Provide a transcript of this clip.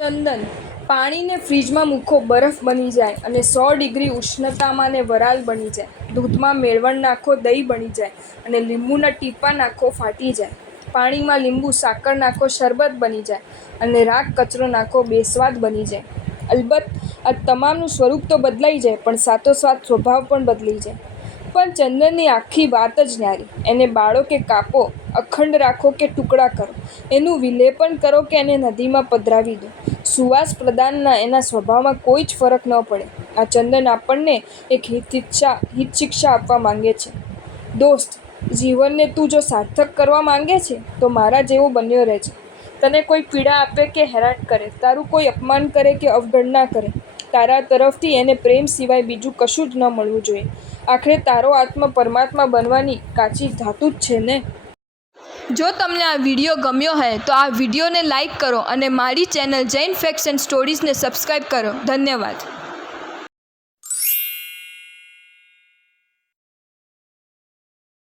ચંદન પાણીને ફ્રીજમાં મૂકો, બરફ બની જાય અને 100 ડિગ્રી ઉષ્ણતામાં ને વરાળ બની જાય. દૂધમાં મેળવણ નાખો, દહીં બની જાય અને લીંબુના ટીપાં નાખો, ફાટી જાય. પાણીમાં લીંબુ સાકર નાખો, શરબત બની જાય અને રાખ કચરો નાખો, બેસ્વાદ બની જાય. અલબત્ત આ તમામનું સ્વરૂપ તો બદલાઈ જાય, પણ સાથોસાથ સ્વભાવ પણ બદલી જાય. પણ ચંદનની આખી વાત જ ન્યારી. એને બાળો કે કાપો, અખંડ રાખો કે ટુકડા કરો, એનું વિલેપન કરો કે એને નદીમાં પધરાવી દો, સુવાસ પ્રદાનના એના સ્વભાવમાં કોઈ જ ફરક ન પડે. આ ચંદન આપણને એક હિત શિક્ષા આપવા માંગે છે. દોસ્ત, જીવનને તું જો સાર્થક કરવા માંગે છે તો મારા જેવો બન્યો રહેજે. તને કોઈ પીડા આપે કે હેરાન કરે, તારું કોઈ અપમાન કરે કે અવગણના કરે, તારા તરફથી એને પ્રેમ સિવાય બીજું કશું જ ન મળવું જોઈએ. આખરે તારો આત્મા પરમાત્મા બનવાની કાચી ધાતુ જ છે ને. જો તમને આ વિડીયો ગમ્યો હોય તો આ વિડીયોને લાઈક કરો અને મારી ચેનલ જૈન ફેક્ટ્સ એન્ડ સ્ટોરીઝને સબસ્ક્રાઈબ કરો. ધન્યવાદ.